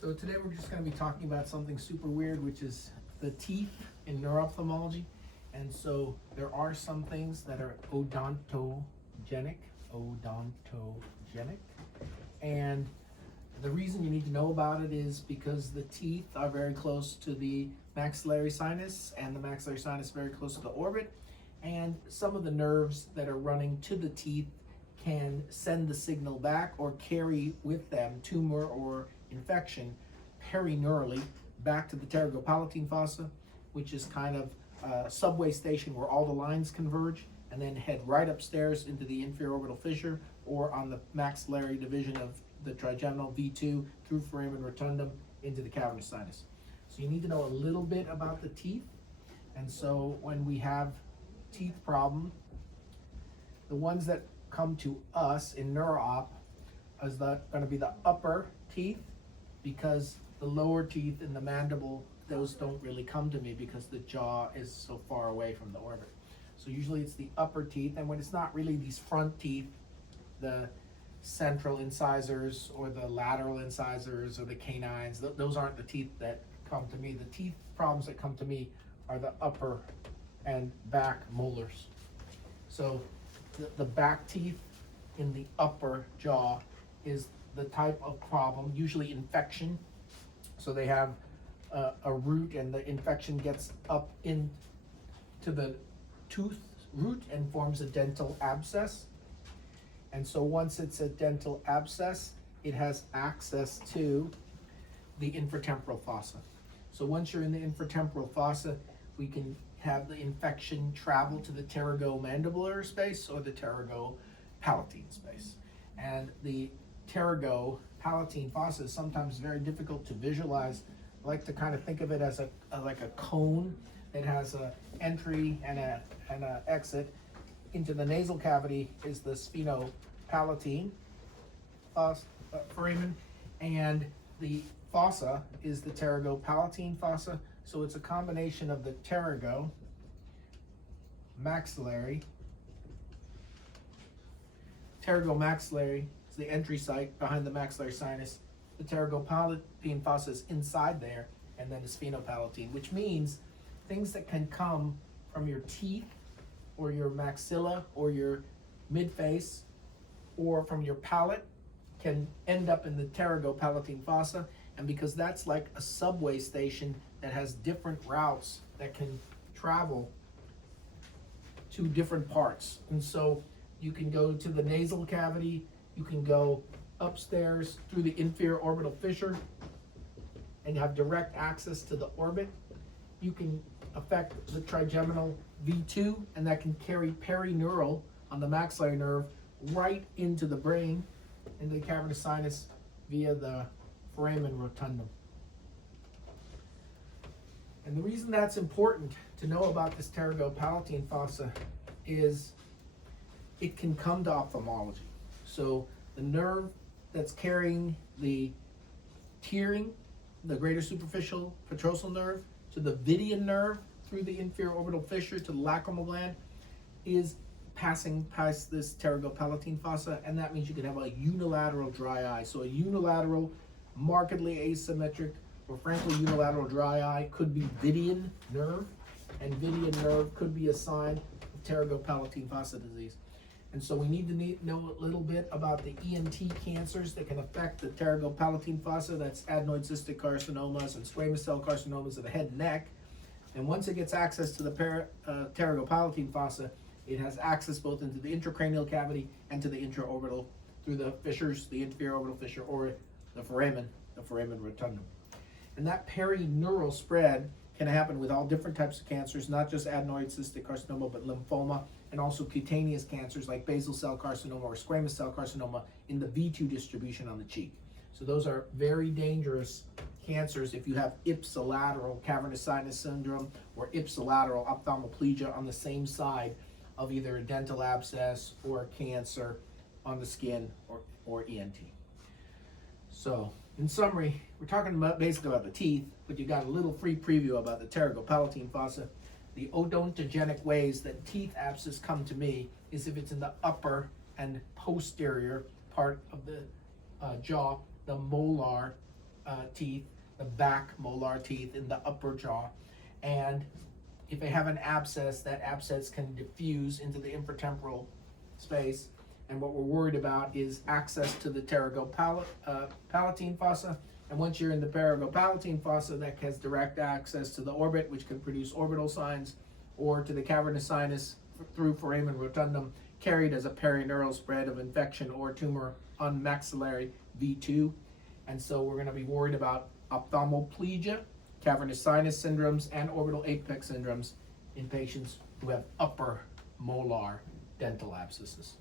So today we're just going to be talking about something super weird, which is the teeth in neuro ophthalmology. And so there are some things that are odontogenic. And the reason you need to know about it is because the teeth are very close to the maxillary sinus, and the maxillary sinus very close to the orbit. And some of the nerves that are running to the teeth can send the signal back or carry with them tumor or infection perineurally back to the pterygopalatine fossa, which is kind of a subway station where all the lines converge, and then head right upstairs into the inferior orbital fissure or on the maxillary division of the trigeminal V2 through foramen rotundum into the cavernous sinus. So you need to know a little bit about the teeth. And so when we have teeth problem, the ones that come to us in neuro-op is going to be the upper teeth, because the lower teeth in the mandible, those don't really come to me because the jaw is so far away from the orbit. So usually it's the upper teeth, and when it's not really these front teeth, the central incisors or the lateral incisors or the canines, those aren't the teeth that come to me. The teeth problems that come to me are the upper and back molars. So the back teeth in the upper jaw is the type of problem, usually infection. So they have a root, and the infection gets up into the tooth root and forms a dental abscess. And so once it's a dental abscess, it has access to the infratemporal fossa. So once you're in the infratemporal fossa, we can have the infection travel to the pterygomandibular space or the pterygopalatine space. And the pterygopalatine fossa is sometimes very difficult to visualize. I like to kind of think of it as like a cone. It has an entry and a exit. Into the nasal cavity is the sphenopalatine foramen, and the fossa is the pterygopalatine fossa. So it's a combination of the pterygomaxillary. Pterygomaxillary is the entry site behind the maxillary sinus. The pterygopalatine fossa is inside there, and then the sphenopalatine, which means things that can come from your teeth or your maxilla or your midface or from your palate can end up in the pterygopalatine fossa. And because that's like a subway station that has different routes that can travel to different parts. And so you can go to the nasal cavity, you can go upstairs through the inferior orbital fissure and have direct access to the orbit. You can affect the trigeminal V2, and that can carry perineural on the maxillary nerve right into the brain, into the cavernous sinus via the foramen rotundum. And the reason that's important to know about this pterygopalatine fossa is it can come to ophthalmology. So the nerve that's carrying the tearing, the greater superficial petrosal nerve, to the Vidian nerve through the inferior orbital fissure to the lacrimal gland, is passing past this pterygopalatine fossa, and that means you can have a unilateral dry eye. So a unilateral, markedly asymmetric, or frankly unilateral dry eye could be Vidian nerve, and Vidian nerve could be a sign of pterygopalatine fossa disease. And so we need to know a little bit about the ENT cancers that can affect the pterygopalatine fossa. That's adenoid cystic carcinomas and squamous cell carcinomas of the head and neck. And once it gets access to the pterygopalatine fossa, it has access both into the intracranial cavity and to the intraorbital through the fissures, the inferior orbital fissure or the foramen rotundum. And that perineural spread can happen with all different types of cancers, not just adenoid cystic carcinoma, but lymphoma, and also cutaneous cancers like basal cell carcinoma or squamous cell carcinoma in the V2 distribution on the cheek. So those are very dangerous cancers if you have ipsilateral cavernous sinus syndrome or ipsilateral ophthalmoplegia on the same side of either a dental abscess or cancer on the skin or ENT. So in summary, we're talking basically about the teeth, but you got a little free preview about the pterygopalatine fossa. The odontogenic ways that teeth abscess come to me is if it's in the upper and posterior part of the jaw, the molar teeth, the back molar teeth in the upper jaw. And if they have an abscess, that abscess can diffuse into the infratemporal space. And what we're worried about is access to the pterygopalatine fossa. And once you're in the pterygopalatine fossa, that has direct access to the orbit, which can produce orbital signs, or to the cavernous sinus through foramen rotundum, carried as a perineural spread of infection or tumor on maxillary V2. And so we're going to be worried about ophthalmoplegia, cavernous sinus syndromes, and orbital apex syndromes in patients who have upper molar dental abscesses.